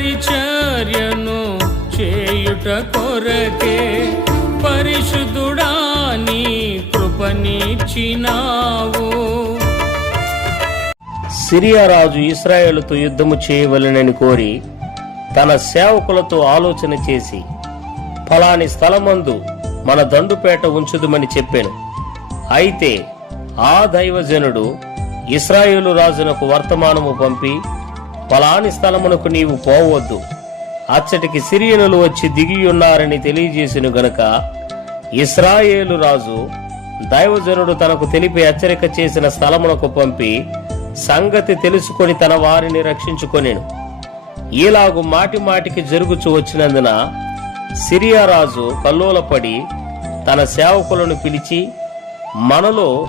పరిచర్యను చేయుట కొరకే పరిశుద్ధుడా నీ కృపనిచ్చినావు. సిరియా రాజు ఇస్రాయేలుతో యుద్ధము చేయవలెనని కోరి తన సేవకులతో ఆలోచన చేసి ఫలాని స్థలమందు మన దండుపేట ఉంచుదుమని చెప్పాను. అయితే ఆ దైవజనుడు ఇస్రాయేలు రాజునకు వర్తమానము పంపి ఫలాని స్థలమునకు నీవు పోవద్దు. అచ్చటికి సిరియనులు వచ్చి దిగియున్నారని తెలియజేసిన గనుక ఇస్రాయేలు రాజు దైవజనుడు తనకు తెలిపి హెచ్చరిక చేసిన స్థలమునకు పంపి సంగతి తెలుసుకొని తన వారిని రక్షించుకొనేను. ఈలాగు మాటి మాటికి జరుగుచు వచ్చినందున సిరియా రాజు కల్లోలపడి తన సేవకులను పిలిచి మనలో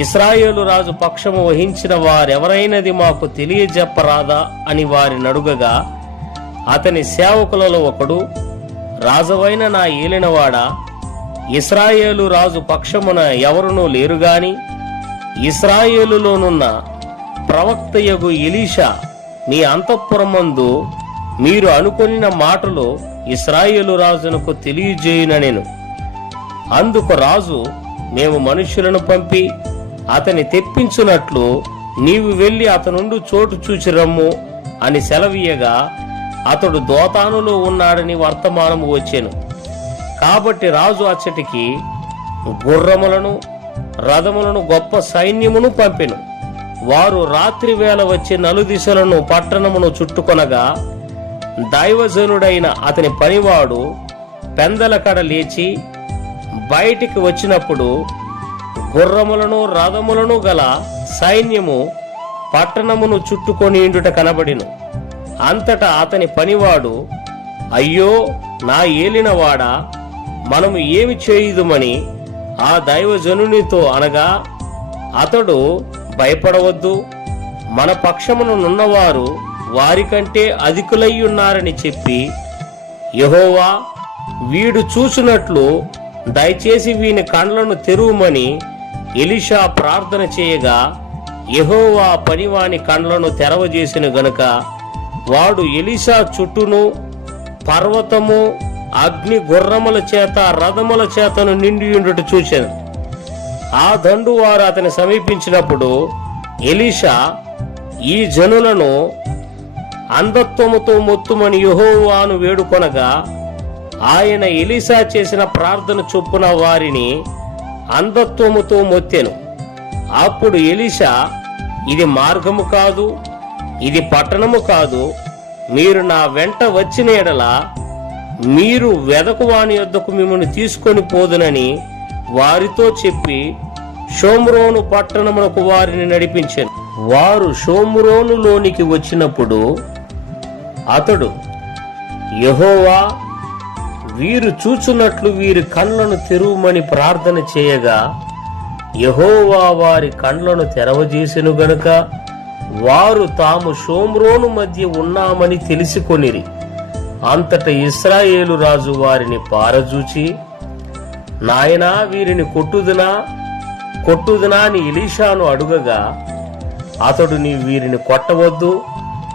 ఇస్రాయేలు రాజు పక్షము వహించిన వారెవరైనది మాకు తెలియజెప్పరాదా అని వారిని అడుగగా అతని సేవకులలో ఒకడు రాజవైన నా ఏలినవాడ ఇస్రాయేలు రాజు పక్షమున ఎవరునూ లేరుగాని ఇస్రాయేలులోనున్న ప్రవక్తయగు ఎలీషా మీ అంతఃపురమందు మీరు అనుకున్న మాటలు ఇస్రాయేలు రాజునకు తెలియజేయున నేను. అందుకు రాజు మేము మనుష్యులను పంపి అతని తెప్పించున్నట్లు నీవు వెళ్ళి అతనుండు చోటు చూచి రమ్ము అని సెలవీయగా అతడు దోతానులో ఉన్నాడని వర్తమానము వచ్చాను. కాబట్టి రాజు అచ్చటికి గుర్రములను రథములను గొప్ప సైన్యమును పంపెను. వారు రాత్రి వేళ వచ్చి నలుదిశలను పట్టణమును చుట్టుకొనగా దైవజనుడైన అతని పనివాడు పెందల కడ లేచి బయటికి వచ్చినప్పుడు గుర్రములను రథములను గల సైన్యము పట్టణమును చుట్టుకొని ఇండుట కనబడిను. అంతటా అతని పనివాడు అయ్యో నా ఏలినవాడా మనము ఏమి చేయుదుమని ఆ దైవజనునితో అనగా అతడు భయపడవద్దు మన పక్షమునున్నవారు వారికంటే అధికులయ్యున్నారని చెప్పి యహోవా వీడు చూసినట్లు దయచేసి వీని కండ్లను తెరువుమని ఎలిషా ప్రార్థన చేయగా యహోవా పనివాని కండ్లను తెరవజేసిన గనుక వాడు ఎలిషా చుట్టూను పర్వతము అగ్ని గుర్రముల చేత రథముల చేతను నిండియుండుట చూశాను ఆ దండు వారు అతని సమీపించినప్పుడు ఎలీషా ఈ జనులను అంధత్వముతో మొత్తుమని యెహోవాను వేడుకొనగా ఆయన ఎలీసా చేసిన ప్రార్థన చొప్పున వారిని అంధత్వముతో మొత్తెను. అప్పుడు ఎలీషా ఇది మార్గము కాదు ఇది పట్టణము కాదు మీరు నా వెంట వచ్చిన ఎడల మీరు వెదకువాని యొద్దకు మిమ్మల్ని తీసుకొని పోదునని వారితో చెప్పి షోమ్రోను పట్టణమునకు వారిని నడిపించాను. వారు షోమ్రోనులోనికి వచ్చినప్పుడు అతడు యహోవా వీరు చూచున్నట్లు వీరి కళ్ళను తెరువమని ప్రార్థన చేయగా యహోవా వారి కళ్ళను తెరవజేసెను గనుక వారు తాము షోమ్రోను మధ్య ఉన్నామని తెలిసికొనిరి. అంతట ఇస్రాయేలు రాజు వారిని పారజూచి నాయనా వీరిని కొట్టుదునా? కొట్టుదునా అని ఇలీషాను అడుగగా అతడు నీ వీరిని కొట్టవద్దు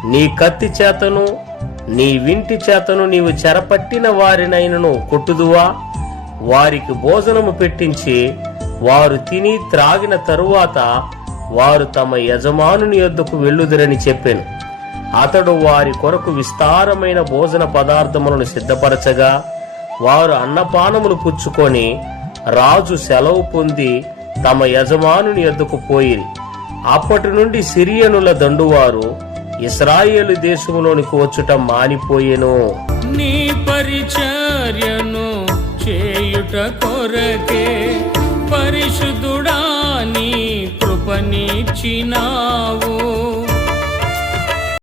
నీ కత్తి చేతను నీ వింటి చేతను నీవు చెరపట్టిన వారినైనను కొట్టుదువా? వారికి భోజనము పెట్టించి వారు తిని త్రాగిన తరువాత వారు తమ యజమానుని యొద్దకు వెళ్ళుదురని చెప్పాను. అతడు వారి కొరకు విస్తారమైన భోజన పదార్థములను సిద్ధపరచగా వారు అన్నపానములు పుచ్చుకొని రాజు సెలవు పొంది తమ యజమానుని ఎద్దుకు పోయి అప్పటి నుండి సిరియనుల దండువారు ఇస్రాయేలు దేశంలోనికి వచ్చుట మానిపోయేను. నీ పరిచర్యను చేయుట కొరకే పరిశుద్ధుడా నీ కృపనిచ్చినావు.